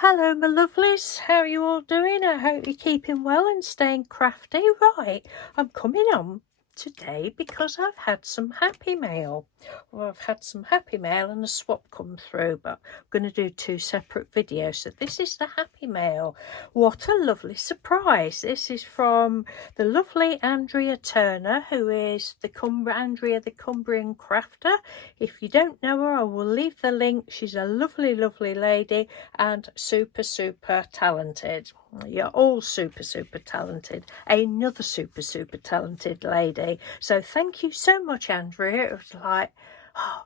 Hello my lovelies, how are you all doing? I hope you're keeping well and staying crafty. Right, I'm coming on today because I've had some happy mail. Well, I've had some happy mail and a swap come through, but I'm going to do two separate videos. So this is the happy mail. What a lovely surprise. This is from the lovely Andrea Turner, who is Andrea the Cumbrian Crafter. If you don't know her, I will leave the link. She's a lovely lady and super talented. You're all super talented. Another super talented lady. So thank you so much, Andrea. It was like, oh,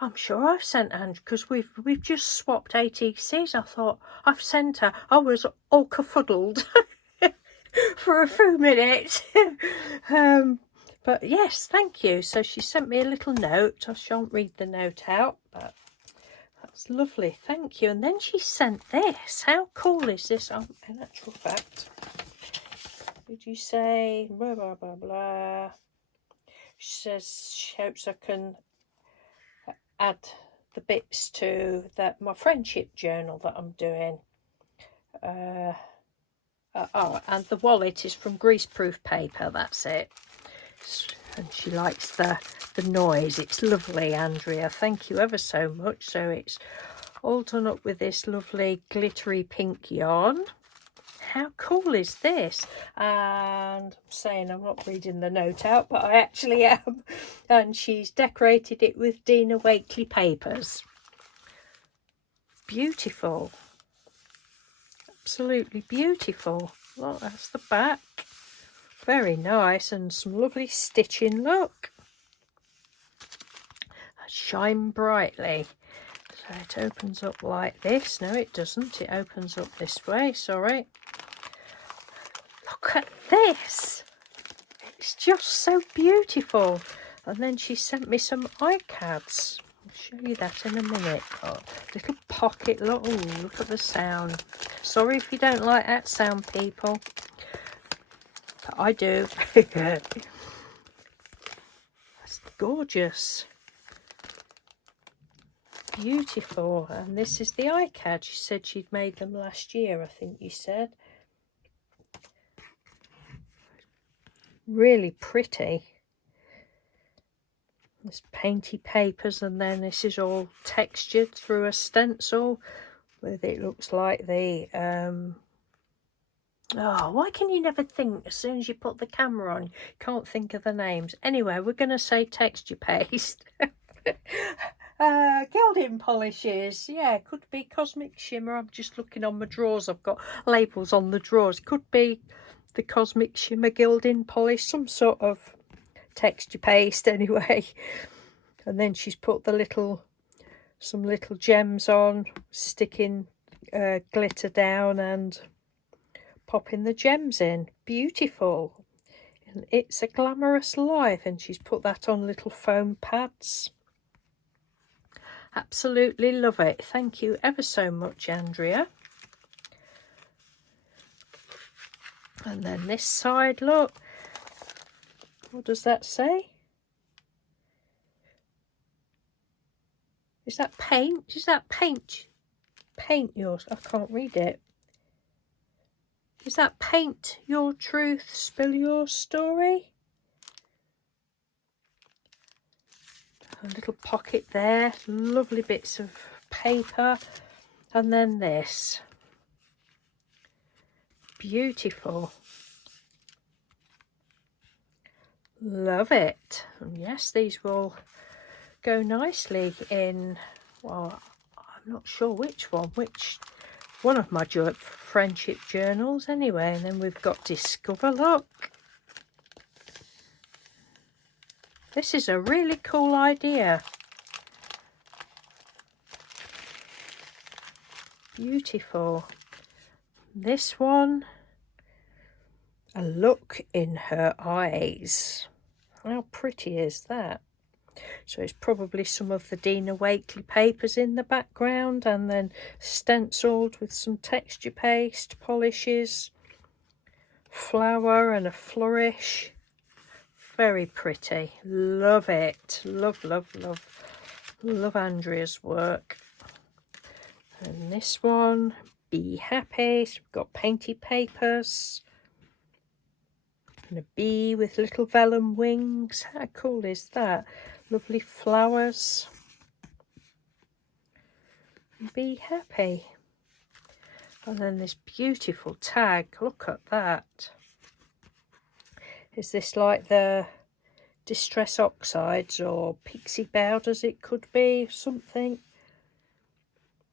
I'm sure I've sent Andrea, because we've just swapped ATCs. I thought I've sent her. I was all kerfuddled for a few minutes. But yes, thank you. So she sent me a little note. I shan't read the note out, but that's lovely, thank you. And then she sent this. How cool is this? In actual fact, did you say blah blah blah blah? She says she hopes I can add the bits to my friendship journal that I'm doing. Oh, and the wallet is from greaseproof paper. That's it. And she likes the noise. It's lovely, Andrea. Thank you ever so much. So it's all done up with this lovely glittery pink yarn. How cool is this? And I'm saying I'm not reading the note out, but I actually am. And she's decorated it with Dina Wakley papers. Beautiful. Absolutely beautiful. Look, that's the back. Very nice, and some lovely stitching, look. Shine brightly. So it opens up like this. No, it doesn't. It opens up this way, sorry. Look at this. It's just so beautiful. And then she sent me some iCads. I'll show you that in a minute. Oh, little pocket. Look, ooh, look at the sound. Sorry if you don't like that sound, people. But I do. That's gorgeous. Beautiful. And this is the iCad. She said she'd made them last year, I think you said. Really pretty. There's painty papers, and then this is all textured through a stencil with, it looks like the oh, why can you never think as soon as you put the camera on? You can't think of the names. Anyway, we're going to say texture paste. Gilding polishes, yeah, could be Cosmic Shimmer. I'm just looking on my drawers. I've got labels on the drawers. Could be the Cosmic Shimmer gilding polish, some sort of texture paste anyway. And then she's put some little gems on, sticking glitter down and popping the gems in. Beautiful. And It's a Glamorous Life, and she's put that on little foam pads. Absolutely love it. Thank you ever so much, Andrea. And then this side, look. What does that say? Is that paint? Is that paint? Paint yours. I can't read it. Is that paint your truth, spill your story? A little pocket there. Lovely bits of paper. And then this. Beautiful. Love it. And yes, these will go nicely in, well, I'm not sure which one of my friendship journals anyway. And then we've got Discover, look. This is a really cool idea. Beautiful. This one, a look in her eyes. How pretty is that? So it's probably some of the Dina Wakley papers in the background, and then stenciled with some texture paste, polishes, flower and a flourish. Very pretty. Love it. Love Andrea's work. And this one, Be Happy. So we've got Painty papers. And a bee with little vellum wings. How cool is that? Lovely flowers. Be Happy. And then this beautiful tag. Look at that. Is this like the Distress Oxides or Pixie Powders it could be? Something.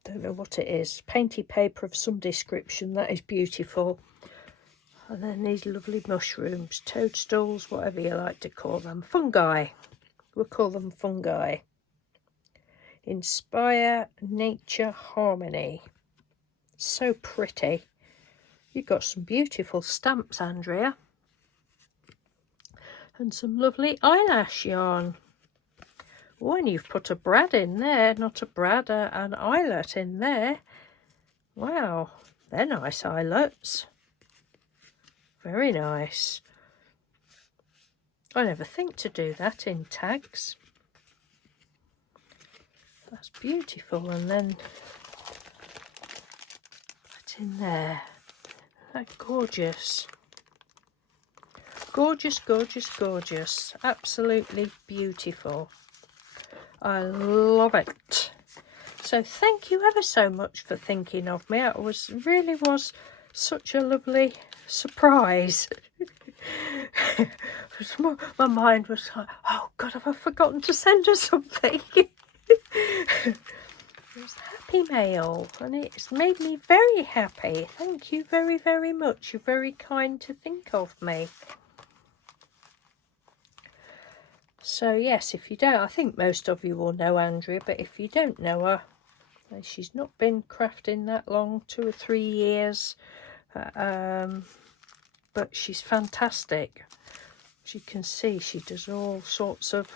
Don't know what it is. Painty paper of some description. That is beautiful. And then these lovely mushrooms, toadstools, whatever you like to call them. Fungi. We'll call them fungi. Inspire Nature Harmony. So pretty. You've got some beautiful stamps, Andrea. And some lovely eyelash yarn. Oh, and you've put a brad in there. Not a brad, an eyelet in there. Wow, they're nice eyelets. Very nice. I never think to do that in tags. That's beautiful. And then that in there. That's gorgeous. Gorgeous, gorgeous, gorgeous. Absolutely beautiful. I love it. So thank you ever so much for thinking of me. It really was such a lovely surprise. My mind was like, oh God, have I forgotten to send her something? It was happy mail and it's made me very happy. Thank you very, very much. You're very kind to think of me. So yes, if you don't, I think most of you will know Andrea, but if you don't know her, she's not been crafting that long, 2 or 3 years, but she's fantastic. As you can see, she does all sorts of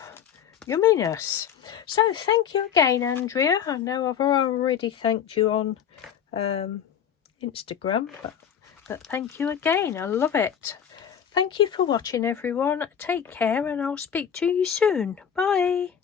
yumminess. So thank you again, Andrea. I know I've already thanked you on Instagram, but thank you again. I love it. Thank you for watching, everyone. Take care, and I'll speak to you soon. Bye.